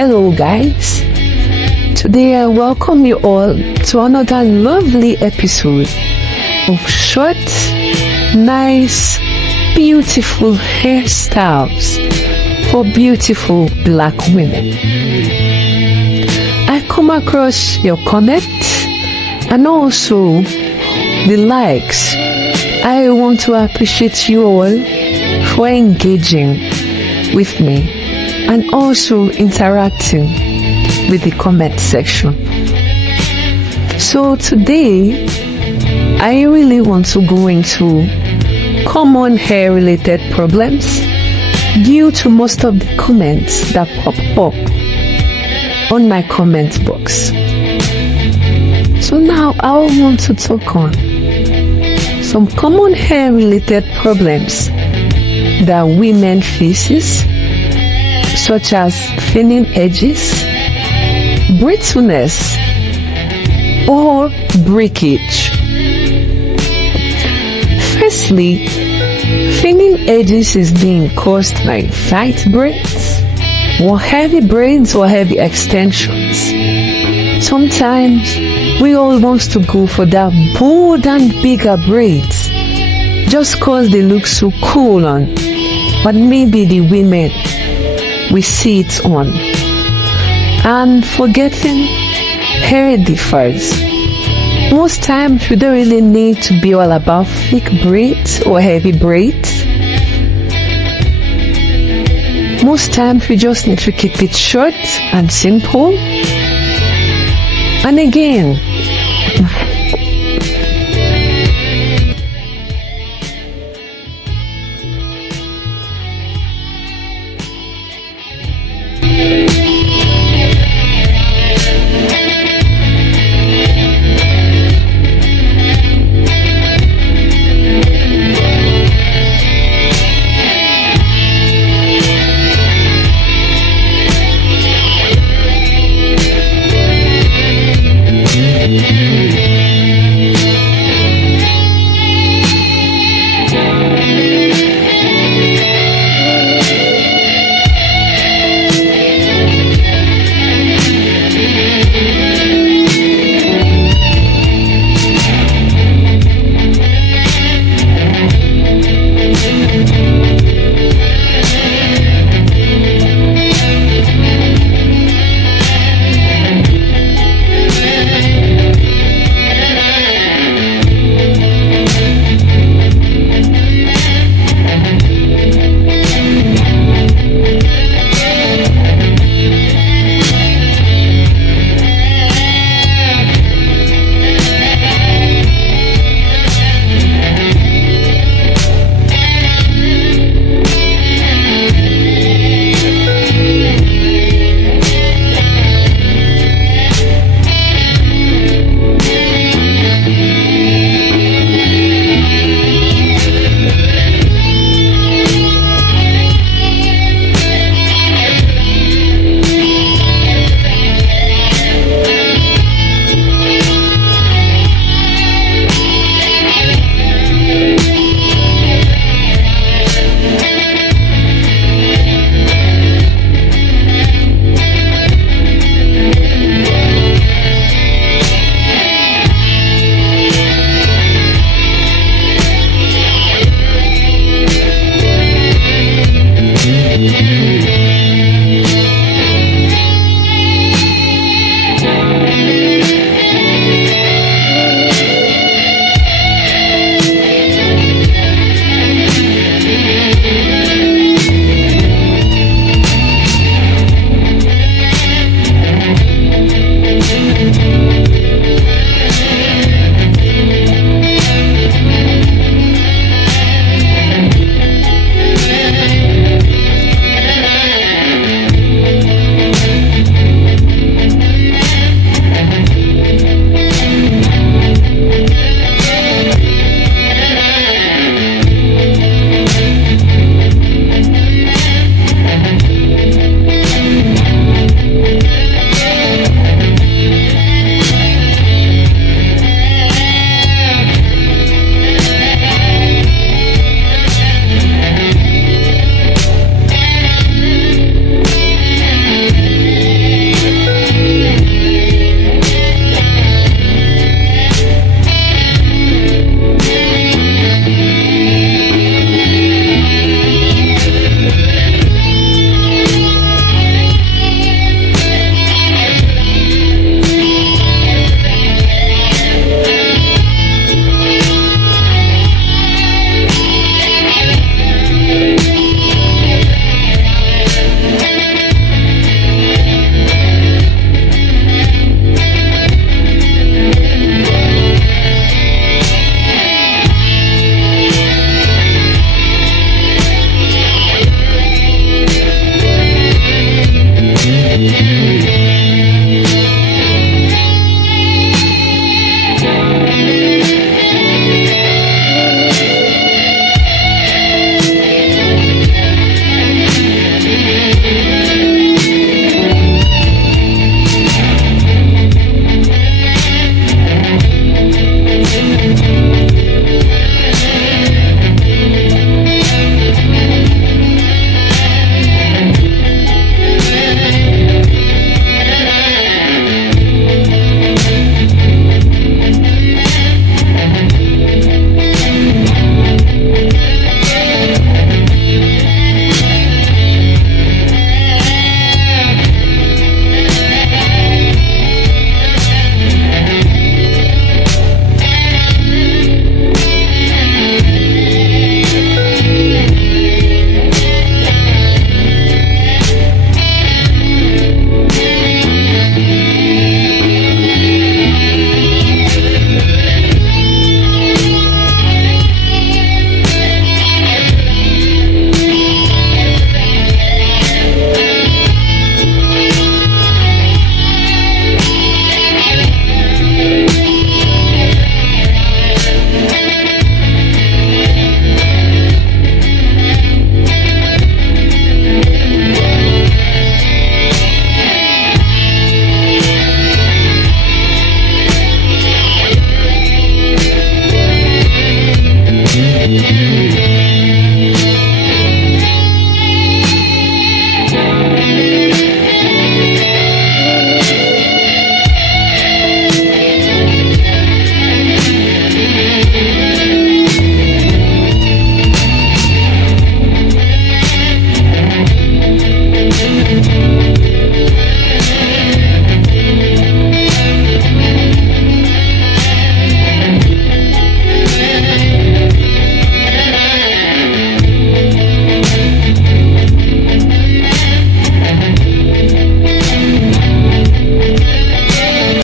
Hello guys, today I welcome you all to another lovely episode of short, nice, beautiful hairstyles for beautiful black women. I come across your comments and also the likes. I want to appreciate you all for engaging with me and also interacting with the comment section. So today I really want to go into common hair related problems due to most of the comments that pop up on my comment box. So now I want to talk on some common hair related problems that women faces, such as thinning edges, brittleness, or breakage. Firstly, thinning edges is being caused by tight braids or heavy braids or heavy extensions. Sometimes we all want to go for that bold and bigger braids just cause they look so cool on, but maybe the women we see it on, and forgetting hair differs. Most times we don't really need to be all about thick braids or heavy braids. Most times we just need to keep it short and simple. And again,